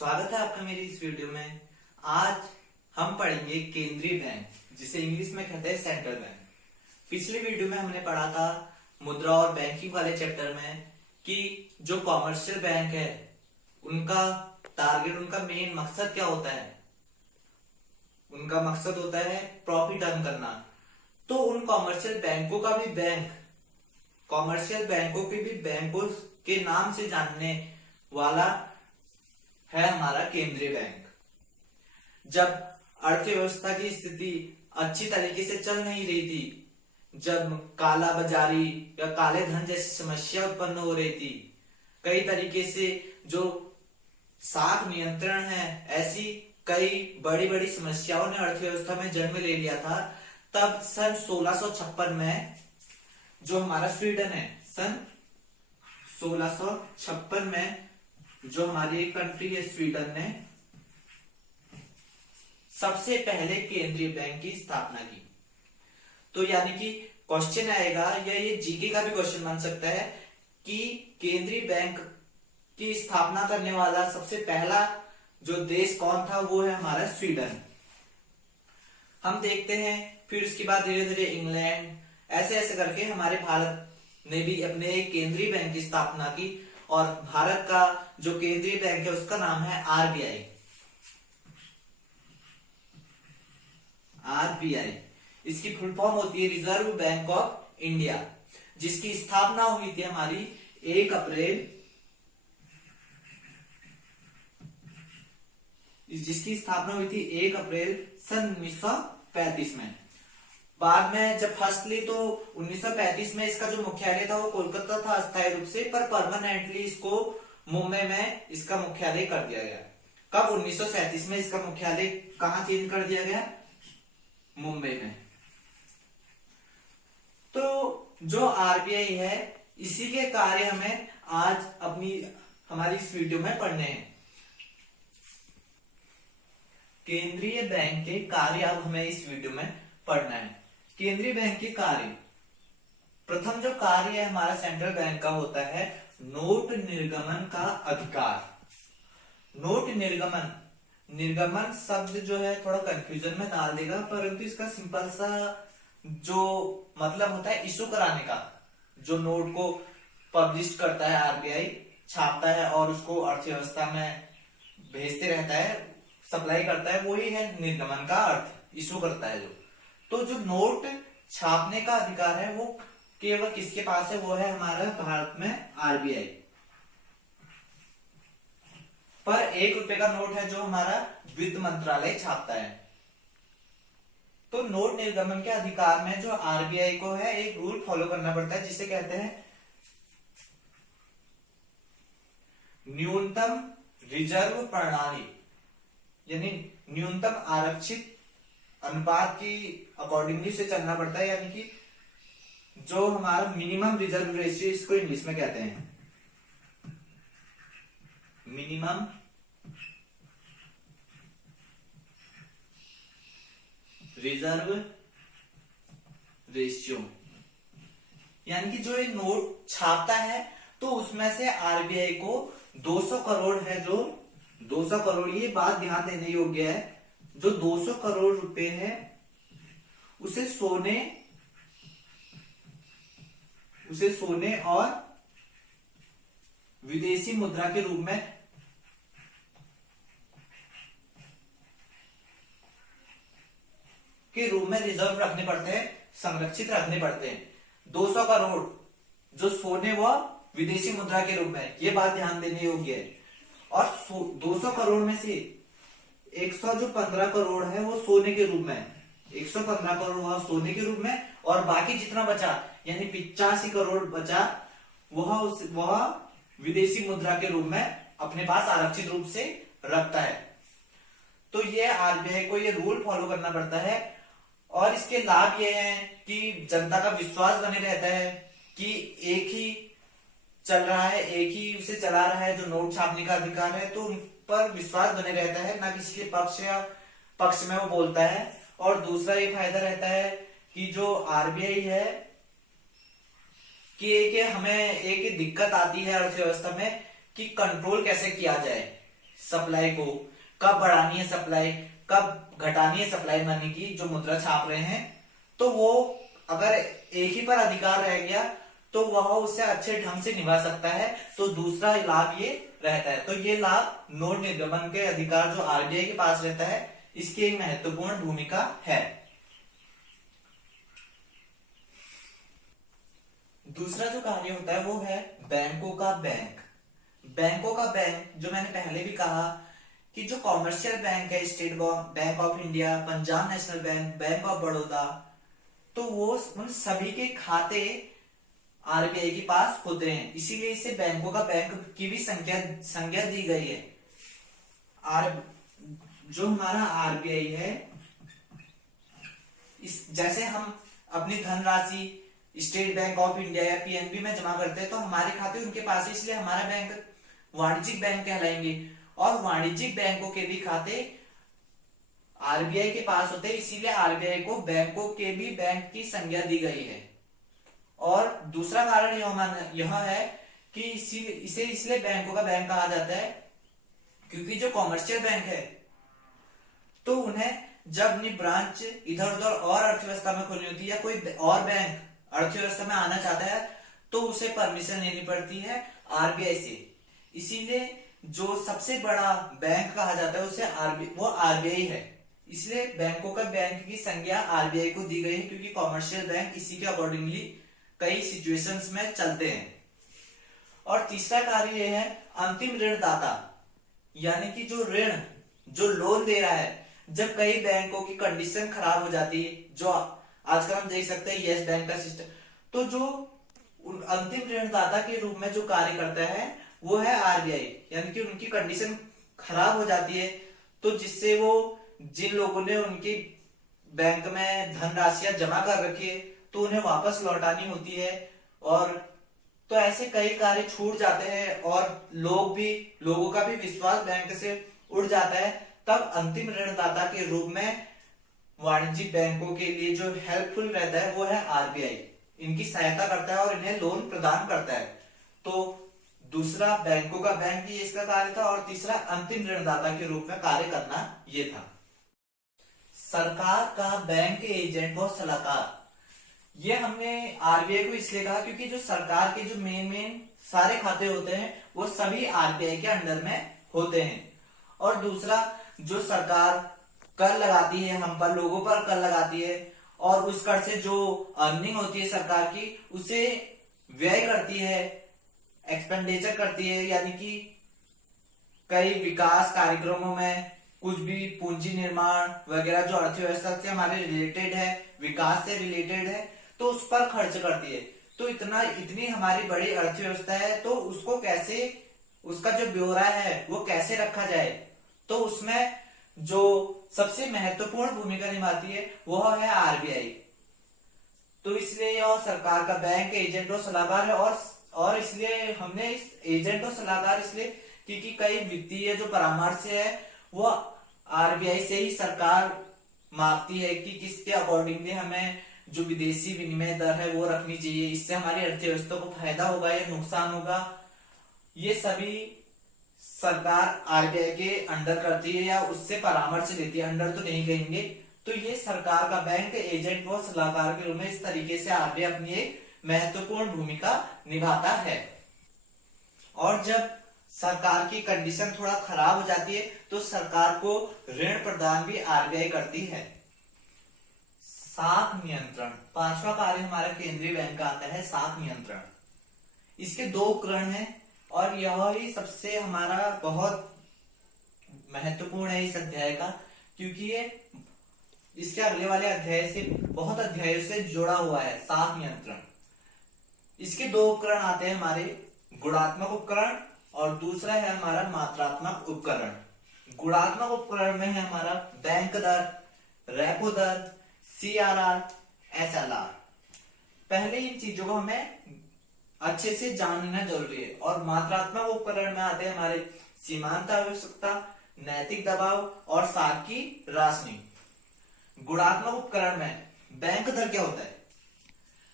स्वागत है आपका मेरी इस वीडियो में। आज हम पढ़ेंगे केंद्रीय बैंक, जिसे इंग्लिश में कहते हैं सेंट्रल बैंक। पिछली वीडियो में हमने पढ़ा था मुद्रा और बैंकिंग वाले चैप्टर में कि जो कॉमर्शियल बैंक है उनका टारगेट, उनका मेन मकसद क्या होता है। उनका मकसद होता है प्रॉफिट अर्न करना। तो उन कॉमर्शियल बैंकों का भी कॉमर्शियल बैंकों के भी बैंकों के नाम से जानने वाला है हमारा केंद्रीय बैंक। जब अर्थव्यवस्था की स्थिति अच्छी तरीके से चल नहीं रही थी, जब काला बाजारी या काले धन जैसी समस्या उत्पन्न हो रही थी, कई तरीके से जो साख नियंत्रण है, ऐसी कई बड़ी बड़ी समस्याओं ने अर्थव्यवस्था में जन्म ले लिया था। तब सन 1656 में जो हमारा स्वीडन है, सन 1656 में जो हमारी एक कंट्री है स्वीडन ने सबसे पहले केंद्रीय बैंक की स्थापना की। तो यानी कि क्वेश्चन आएगा, या ये जीके का भी क्वेश्चन बन सकता है कि केंद्रीय बैंक की स्थापना करने वाला सबसे पहला जो देश कौन था, वो है हमारा स्वीडन। हम देखते हैं फिर उसके बाद धीरे धीरे इंग्लैंड, ऐसे ऐसे करके हमारे भारत ने भी अपने एक केंद्रीय बैंक की स्थापना की। और भारत का जो केंद्रीय बैंक है उसका नाम है आरबीआई। आरबीआई इसकी फुल फॉर्म होती है रिजर्व बैंक ऑफ इंडिया, जिसकी स्थापना हुई थी हमारी 1 अप्रैल सन 1935 में। बाद में जब फर्स्ट ली तो 1935 में इसका जो मुख्यालय था वो कोलकाता था अस्थायी रूप से, पर परमानेंटली इसको मुंबई में इसका मुख्यालय कर दिया गया। कब? 1937 में इसका मुख्यालय कहां चेंज कर दिया गया? मुंबई में। तो जो आरबीआई है, इसी के कार्य हमें आज हमारी इस वीडियो में पढ़ने हैं। केंद्रीय बैंक के कार्य अब हमें इस वीडियो में पढ़ना है। केंद्रीय बैंक के कार्य, प्रथम जो कार्य है हमारा सेंट्रल बैंक का होता है नोट निर्गमन का अधिकार। नोट निर्गमन शब्द जो है थोड़ा कंफ्यूजन में डाल देगा, परंतु इसका सिंपल सा जो मतलब होता है इशू कराने का। जो नोट को पब्लिश करता है आरबीआई, छापता है और उसको अर्थव्यवस्था में भेजते रहता है, सप्लाई करता है, वही है निर्गमन का अर्थ, इशू करता है तो जो नोट छापने का अधिकार है वो केवल किसके पास है? वो है हमारा भारत में आरबीआई। पर 1 रुपए का नोट है जो हमारा वित्त मंत्रालय छापता है। तो नोट निर्गमन के अधिकार में जो आरबीआई को है एक रूल फॉलो करना पड़ता है, जिसे कहते हैं न्यूनतम रिजर्व प्रणाली, यानी न्यूनतम आरक्षित अनुपात की अकॉर्डिंगली से चलना पड़ता है। यानी कि जो हमारा मिनिमम रिजर्व रेशियो, इसको इंग्लिश में कहते हैं मिनिमम रिजर्व रेशियो। यानी कि जो ये नोट छापता है तो उसमें से आरबीआई को 200 करोड़ है, जो 200 करोड़, ये बात ध्यान देने योग्य है, जो 200 करोड़ रुपए है उसे सोने और विदेशी मुद्रा के रूप में रिजर्व रखने पड़ते हैं, संरक्षित रखने पड़ते हैं। 200 करोड़ जो सोने व विदेशी मुद्रा के रूप में, ये बात ध्यान देने योग्य है। और 200 करोड़ में से 115 करोड़ है वो सोने के रूप में, 115 करोड़ वह सोने के रूप में, और बाकी जितना बचा यानी 85 करोड़ बचा वह विदेशी मुद्रा के रूप में अपने पास आरक्षित रूप से रखता है। तो ये आरबीआई को ये रूल फॉलो करना पड़ता है। और इसके लाभ ये हैं कि जनता का विश्वास बने रहता है कि एक ही चल रहा है, एक ही उसे चला रहा है, जो नोट छापने का अधिकार है, तो उन पर विश्वास बने रहता है, ना किसी के पक्ष में वो बोलता है। और दूसरा ये फायदा रहता है कि जो आरबीआई है कि हमें एक दिक्कत आती है अर्थव्यवस्था में कि कंट्रोल कैसे किया जाए, सप्लाई को, कब बढ़ानी है सप्लाई, कब घटानी है सप्लाई मनी की जो मुद्रा छाप रहे हैं, तो वो अगर एक ही पर अधिकार रह गया तो वह उसे अच्छे ढंग से निभा सकता है। तो दूसरा लाभ ये रहता है। तो ये लाभ नोट निर्गमन के अधिकार जो आरबीआई के पास रहता है, इसकी एक महत्वपूर्ण भूमिका है। दूसरा जो कार्य होता है वो है बैंकों का बैंक। बैंकों का बैंक, जो मैंने पहले भी कहा कि जो कॉमर्शियल बैंक है, state bank of India, Punjab national bank, bank of Baroda, तो वो उन सभी के खाते आरबीआई के पास होते हैं, इसीलिए इसे बैंकों का बैंक की भी संज्ञा दी गई है। जो हमारा आरबीआई है, जैसे हम अपनी धनराशि स्टेट बैंक ऑफ इंडिया या पीएनबी में जमा करते हैं तो हमारे खाते उनके पास है, इसलिए हमारा बैंक वाणिज्यिक बैंक कहलाएंगे। और वाणिज्यिक बैंकों के भी खाते आरबीआई के पास होते हैं, इसीलिए आरबीआई को बैंकों के भी बैंक की संज्ञा दी गई है। और दूसरा कारण यह है कि इसे इसलिए बैंकों का बैंक कहा जाता है क्योंकि जो कॉमर्शियल बैंक है तो उन्हें जब अपनी ब्रांच इधर उधर और अर्थव्यवस्था में खोलनी होती है या कोई और बैंक अर्थव्यवस्था में आना चाहता है तो उसे परमिशन लेनी पड़ती है आरबीआई से। इसीलिए जो सबसे बड़ा बैंक कहा जाता है उसे वो आरबीआई है, इसलिए बैंकों का बैंक की संज्ञा आरबीआई को दी गई है क्योंकि कॉमर्शियल बैंक इसी के अकॉर्डिंगली कई सिचुएशंस में चलते हैं। और तीसरा कार्य यह है अंतिम ऋणदाता, यानी कि जो ऋण जो लोन दे रहा है, जब कई बैंकों की कंडीशन खराब हो जाती है, जो आजकल हम देख सकते हैं यस बैंक का सिस्टम, तो जो अंतिम ऋणदाता के रूप में जो कार्य करता है वो है आरबीआई, यानी कि उनकी कंडीशन खराब हो जाती है तो जिससे वो जिन लोगों ने उनकी बैंक में धनराशियां जमा कर रखी है तो उन्हें वापस लौटानी होती है। और तो ऐसे कई कार्य छूट जाते हैं और लोगों का भी विश्वास बैंक से उड़ जाता है। तब अंतिम ऋणदाता के रूप में वाणिज्यिक बैंकों के लिए जो हेल्पफुल रहता है वो है आरबीआई, इनकी सहायता करता है और इन्हें लोन प्रदान करता है। तो दूसरा बैंकों का बैंक ये इसका कार्य था और तीसरा अंतिम ऋणदाता के रूप में कार्य करना ये था। सरकार का बैंक एजेंट और सलाहकार, ये हमने आरबीआई को इसलिए कहा क्योंकि जो सरकार के जो मेन सारे खाते होते हैं वो सभी आरबीआई के अंडर में होते हैं। और दूसरा, जो सरकार कर लगाती है, हम पर लोगों पर कर लगाती है और उस कर से जो अर्निंग होती है सरकार की उसे व्यय करती है, एक्सपेंडिचर करती है, यानी कि कई विकास कार्यक्रमों में कुछ भी पूंजी निर्माण वगैरह जो अर्थव्यवस्था से हमारे रिलेटेड है, विकास से रिलेटेड है, तो उस पर खर्च करती है। तो इतनी हमारी बड़ी अर्थव्यवस्था है तो उसको कैसे, उसका जो ब्यौरा है वो कैसे रखा जाए, तो उसमें जो सबसे महत्वपूर्ण भूमिका निभाती है वह है आरबीआई। तो इसलिए यह सरकार का बैंक एजेंट और सलाहकार है। और इसलिए हमने इस एजेंट और सलाहकार इसलिए क्योंकि कई वित्तीय जो परामर्श है वो आरबीआई से ही सरकार मापती है कि किसके अकॉर्डिंगली हमें जो विदेशी विनिमय दर है वो रखनी चाहिए, इससे हमारी अर्थव्यवस्था को फायदा होगा या नुकसान होगा, ये सभी सरकार आरबीआई के अंडर करती है या उससे परामर्श लेती है। अंडर तो नहीं कहेंगे। तो ये सरकार का बैंक एजेंट व सलाहकार के रूप में इस तरीके से आरबीआई अपनी एक महत्वपूर्ण भूमिका निभाता है। और जब सरकार की कंडीशन थोड़ा खराब हो जाती है तो सरकार को ऋण प्रदान भी आरबीआई करती है। साख नियंत्रण, पांचवा कार्य हमारा केंद्रीय बैंक का आता है साख नियंत्रण। इसके दो उपकरण हैं और यह ही सबसे हमारा बहुत महत्वपूर्ण है इस अध्याय का, क्योंकि ये इसके अगले वाले अध्याय से बहुत अध्यायों से जुड़ा हुआ है। साख नियंत्रण, इसके दो उपकरण आते हैं हमारे, गुणात्मक उपकरण और दूसरा है हमारा मात्रात्मक उपकरण। गुणात्मक उपकरण में है हमारा बैंक दर, रेपो दर, सीआरआर, एसएलआर। पहले इन चीजों को हमें अच्छे से जानना जरूरी है। और मात्रात्मक उपकरण में आते हैं हमारे सीमांत आवश्यकता, नैतिक दबाव और साख की राशनि। गुणात्मक उपकरण में बैंक दर क्या होता है?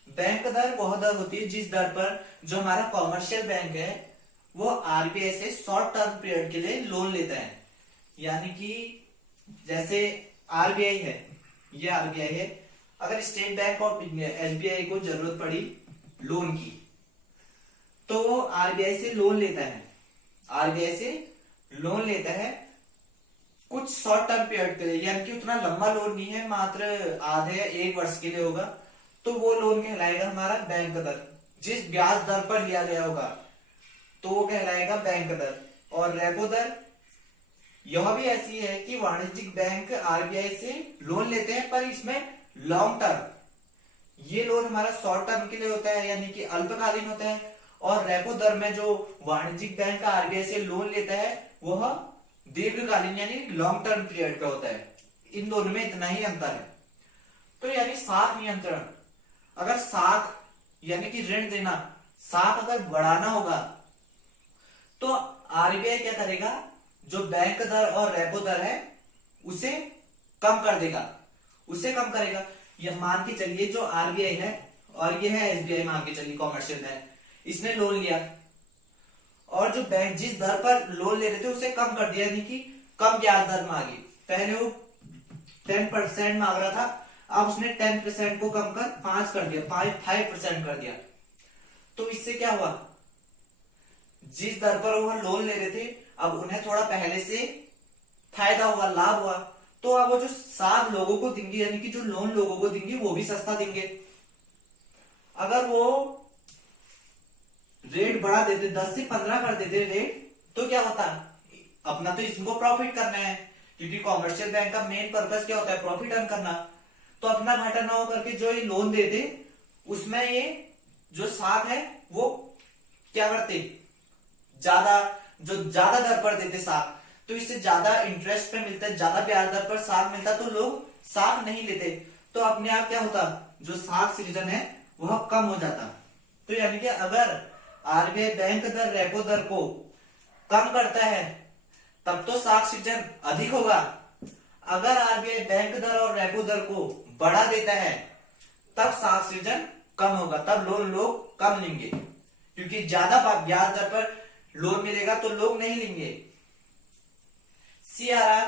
बैंक दर वह दर होती है जिस दर पर जो हमारा कॉमर्शियल बैंक है वो आरबीआई से शॉर्ट टर्म पीरियड के लिए लोन लेता है। यानी कि जैसे आरबीआई है, ये आरबीआई है, अगर स्टेट बैंक ऑफ एसबीआई को जरूरत पड़ी लोन की तो वो आरबीआई से लोन लेता है। आरबीआई से लोन लेता है कुछ शॉर्ट टर्म पीरियड के लिए, यानी कि उतना लंबा लोन नहीं है, मात्र आधे या 1 वर्ष के लिए होगा। तो वो लोन कहलाएगा हमारा बैंक दर। जिस ब्याज दर पर लिया गया होगा तो वो कहलाएगा बैंक दर। और रेपो दर यह भी ऐसी है कि वाणिज्यिक बैंक आरबीआई से लोन लेते हैं, पर इसमें लॉन्ग टर्म, ये लोन हमारा शॉर्ट टर्म के लिए होता है, यानी कि अल्पकालीन होता है। और रेपो दर में जो वाणिज्यिक बैंक आरबीआई से लोन लेता है वह दीर्घकालीन यानी लॉन्ग टर्म पीरियड का होता है। इन दोनों में इतना ही अंतर है। तो यानी साख नियंत्रण, अगर साख यानी कि ऋण देना, साख अगर बढ़ाना होगा तो आरबीआई क्या करेगा, जो बैंक दर और रेपो दर है उसे कम कर देगा, उसे कम करेगा। यह मान के चलिए जो आरबीआई है और ये है एसबीआई, मान के चलिए कॉमर्शियल बैंक, इसने लोन लिया और जो बैंक जिस दर पर लोन ले रहे थे उसे कम कर दिया, यानी कि कम ब्याज दर मांगी। पहले वो 10% मांग रहा था, अब उसने 10% को कम कर 5 कर दिया, 5% कर दिया। तो इससे क्या हुआ, जिस दर पर वो लोन ले रहे थे अब उन्हें थोड़ा पहले से फायदा हुआ, लाभ हुआ। तो अब वो जो साथ लोगों को देंगे, यानी कि जो लोन लोगों को देंगे वो भी सस्ता देंगे। अगर वो रेट बढ़ा देते, 10 से 15 कर देते रेट, तो क्या होता, अपना तो इसको प्रॉफिट करना है, क्योंकि कॉमर्शियल बैंक का मेन पर्पस क्या होता है, प्रॉफिट अर्न करना। तो अपना घाटा ना हो करके जो ये लोन देते उसमें ये जो साख है वो क्या करते, ज्यादा दर पर देते साख, तो इससे ज्यादा इंटरेस्ट पे मिलता है, ज्यादा ब्याज दर पर साख मिलता, तो लोग साख नहीं लेते। तो अपने आप क्या होता, जो साख सृजन है वह कम हो जाता। तो यानी कि अगर आरबीआई बैंक दर रेपो दर को कम करता है तब तो साख सृजन अधिक होगा। अगर आरबीआई बैंक दर और रेपो दर को बढ़ा देता है तब साख सृजन कम होगा, तब लोन लोग कम लेंगे, क्योंकि ज्यादा ब्याज दर पर लोन मिलेगा तो लोग नहीं लेंगे। सीआरआर,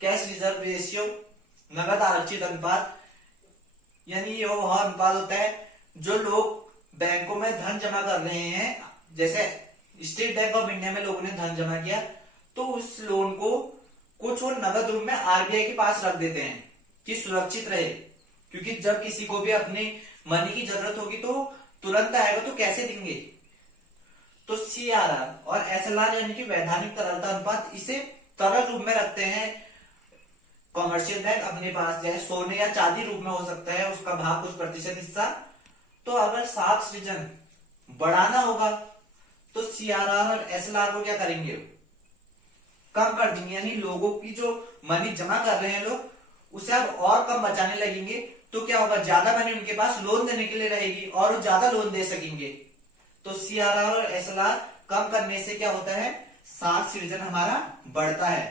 कैश रिजर्व रेशियो, नगद आरक्षित अनुपात, यानी ये वह अनुपात होता है जो लोग बैंकों में धन जमा कर रहे हैं। जैसे स्टेट बैंक ऑफ इंडिया में लोगों ने धन जमा किया तो उस लोन को कुछ वो नगद रूप में आरबीआई के पास रख देते हैं कि सुरक्षित रहे, क्योंकि जब किसी को भी अपने मनी की जरूरत होगी तो तुरंत आएगा, तो कैसे देंगे। तो सीआरआर और एसएलआर यानी कि वैधानिक तरलता अनुपात, इसे तरल रूप में रखते हैं कॉमर्शियल बैंक अपने पास, चाहे सोने या चांदी रूप में हो सकता है उसका भाग, कुछ प्रतिशत हिस्सा। तो अगर साख सृजन बढ़ाना होगा तो सीआरआर और एसएलआर को क्या करेंगे, कम कर देंगे, यानी लोगों की जो मनी जमा कर रहे हैं लोग उसे अब और कम बचाने लगेंगे। तो क्या होगा, ज्यादा मनी उनके पास लोन देने के लिए रहेगी और वो ज्यादा लोन दे सकेंगे। तो सीआरआर और एसएलआर कम करने से क्या होता है, साख सृजन हमारा बढ़ता है।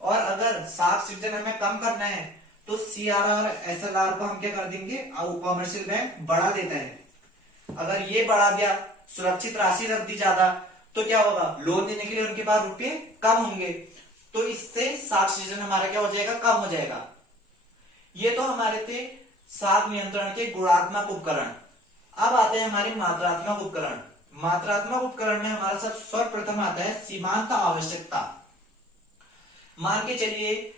और अगर साख सृजन हमें कम करना है तो सीआरआर और एसएलआर को हम क्या कर देंगे, कॉमर्शियल बैंक बढ़ा देता है। अगर ये बढ़ा दिया, सुरक्षित राशि रख दी ज्यादा, तो क्या होगा, लोन देने के लिए उनके पास रुपए कम होंगे, तो इससे साख सृजन हमारा क्या हो जाएगा, कम हो जाएगा। ये तो हमारे थे साख नियंत्रण के गुणात्मक उपकरण। अब आते हैं हमारे मात्रात्मक उपकरण। मात्रात्मक उपकरण में हमारा सब सर्वप्रथम आता है सीमांत आवश्यकता। मान के चलिए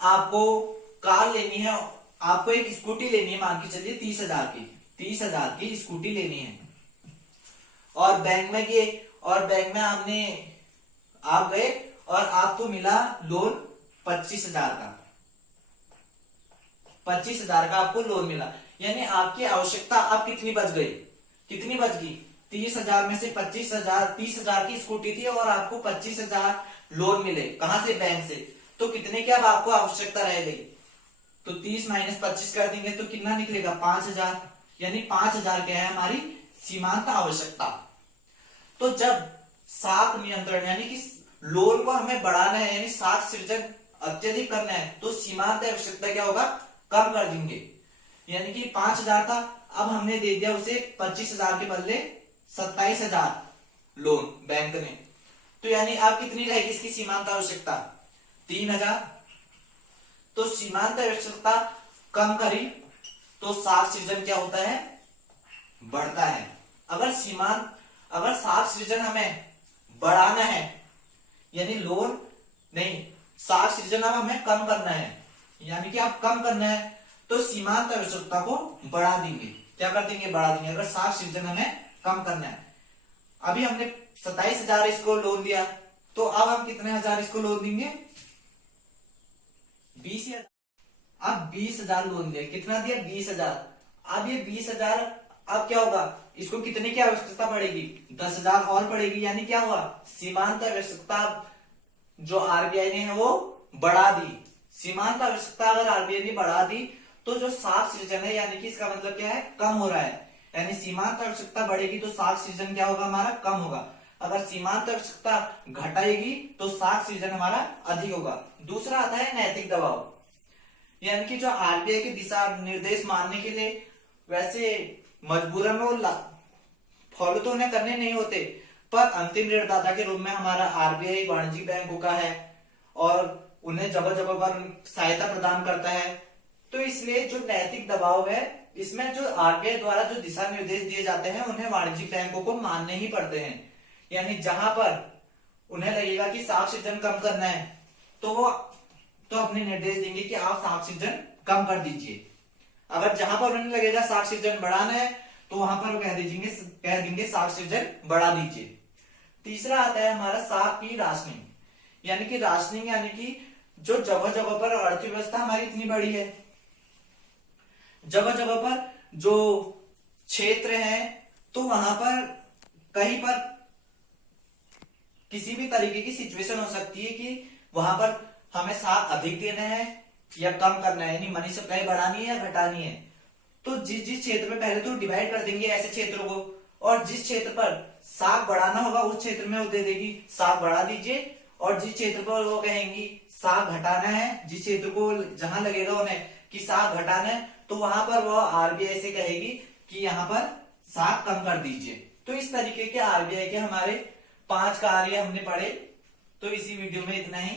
आपको कार लेनी है, आपको एक स्कूटी लेनी है, मान के चलिए 30,000 की स्कूटी लेनी है, और बैंक में गए और बैंक में आप गए और आपको मिला लोन 25,000 का, 25,000 का आपको लोन मिला। यानी आपकी आवश्यकता अब कितनी बच गई, 30,000 में से 25,000, 30,000 की स्कूटी थी और आपको 25,000 लोन मिले, कहां से, बैंक से। तो कितने की अब आपको आवश्यकता रह गई, तो 30 - 25 कर देंगे तो कितना निकलेगा, 5,000। यानी 5,000 क्या है हमारी सीमांत आवश्यकता। तो जब साख नियंत्रण यानी कि लोन को हमें बढ़ाना है, यानी साख सृजन अत्यधिक करना है, तो सीमांत आवश्यकता क्या होगा, कम कर देंगे। यानी कि 5,000 था, अब हमने दे दिया उसे 25,000 के बदले 27,000, लोन बैंक ने। तो यानी अब कितनी रहेगी इसकी सीमांत आवश्यकता? 3000। तो सीमांत आवश्यकता कम करी तो साख सृजन क्या होता है? बढ़ता है। अगर साख सृजन हमें बढ़ाना है, यानी लोन नहीं, साख सृजन अब हमें कम करना है, यानी कि अब कम करना है, तो सीमांत आवश्यकता को बढ़ा देंगे। क्या कर देंगे? बढ़ा देंगे। अगर साख सृजन हमें कम करना है, अभी हमने 27,000 इसको लोन दिया, तो अब हम कितने हजार इसको लोन देंगे? 20,000। अब 20,000 लोन दिया, कितना दिया? 20,000। अब ये 20,000 अब क्या होगा? इसको कितने की आवश्यकता पड़ेगी? 10,000 और पड़ेगी। यानी क्या हुआ? सीमांत आवश्यकता जो आरबीआई ने है वो बढ़ा दी। सीमांत आवश्यकता अगर आरबीआई ने बढ़ा दी तो जो साख सृजन है, यानी कि इसका मतलब क्या है? कम हो रहा है। यानी सीमांत आवश्यकता बढ़ेगी तो साख सृजन क्या होगा? हमारा कम होगा। अगर सीमांत आवश्यकता घटाएगी तो साख सृजन हमारा अधिक होगा। दूसरा आता है नैतिक दबाव, यानी कि जो आरबीआई के दिशा निर्देश मानने के लिए वैसे मजबूरन वो फॉलो तो उन्हें करने नहीं होते, पर अंतिम ऋणदाता के रूप में हमारा आरबीआई वाणिज्यिक बैंकों का है और उन्हें जगह जगह पर सहायता प्रदान करता है। तो इसलिए जो नैतिक दबाव है, इसमें जो आरबीआई द्वारा जो दिशा निर्देश दिए जाते हैं उन्हें वाणिज्यिक बैंकों को मानने ही पड़ते हैं। यानी जहां पर उन्हें लगेगा कि साख सृजन कम करना है तो वो तो अपने निर्देश देंगे कि आप साख सृजन कम कर दीजिए। अगर जहां पर उन्हें लगेगा साख सृजन बढ़ाना है तो वहां पर वो कह देंगे साख सृजन बढ़ा दीजिए। तीसरा आता है हमारा साख की राशनिंग, यानी कि राशनिंग यानी कि जो जगह जगह पर अर्थव्यवस्था हमारी इतनी बड़ी है, जगह जगह पर जो क्षेत्र है, तो वहां पर कहीं पर किसी भी तरीके की सिचुएशन हो सकती है कि वहां पर हमें साख अधिक देना है या कम करना है, यानी मनी सप्लाई बढ़ानी है या घटानी है। तो जिस जिस क्षेत्र में पहले तो डिवाइड कर देंगे ऐसे क्षेत्रों को, और जिस क्षेत्र पर साख बढ़ाना होगा उस क्षेत्र में वो दे देगी साख बढ़ा दीजिए, और जिस क्षेत्र पर वो कहेंगी साख घटाना है, जिस क्षेत्र को जहां लगेगा उन्हें कि साख घटाना है, तो वहां पर वो आरबीआई से कहेगी कि यहाँ पर साख कम कर दीजिए। तो इस तरीके के आरबीआई के हमारे 5 कार्य हमने पढ़े। तो इसी वीडियो में इतना ही।